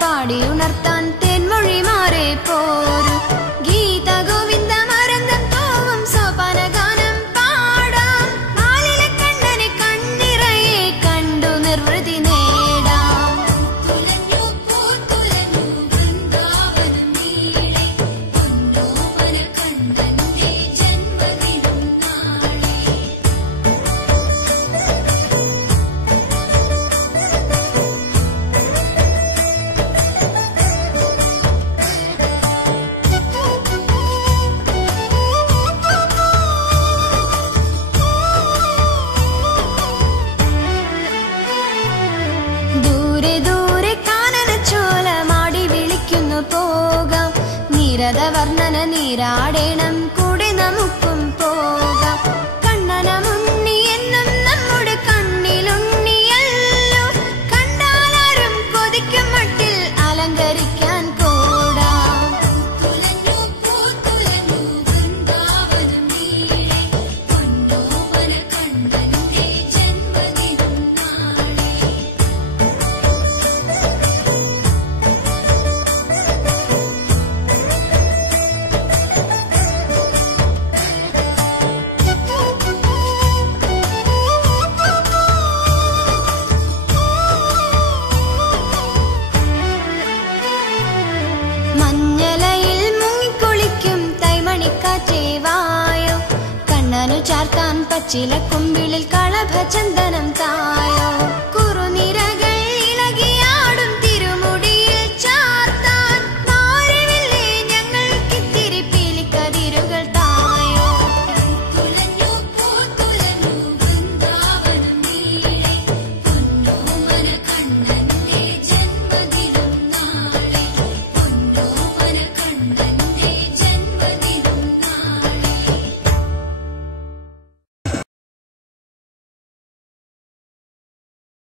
പാടി ഉണർത്താൻ തേൻമൊഴി മാറി പോരും. ഗീത ഗോവിന്ദ മരന്തം തോവും സോപാന ഗാനം പാടാം. നാലിലെ കണ്ണനെ കണ്ണിറയെ കണ്ടു നിർവൃതി നേടാം. ദൂരെ ദൂരെ കാനനച്ചോല മാടി വിളിക്കുന്നു പോകാം. നിരത വർണ്ണന നീരാടേണം കൂടെ നമുക്കും പോകാം. കണ്ണനമുണ്ണി എന്നും നമ്മുടെ കണ്ണിലുണ്ണിയല്ലോ. കണ്ടാലാരും കൊതിക്കും മട്ടിൽ അലങ്കരിക്കാൻ കൂടാം. മഞ്ഞലയിൽ മുങ്ങിക്കുളിക്കും തൈമണിക്കാറ്റേ വായോ. കണ്ണനു ചാർത്താൻ പച്ചില കുമ്പിളിൽ കളഭചന്ദനം തായോ.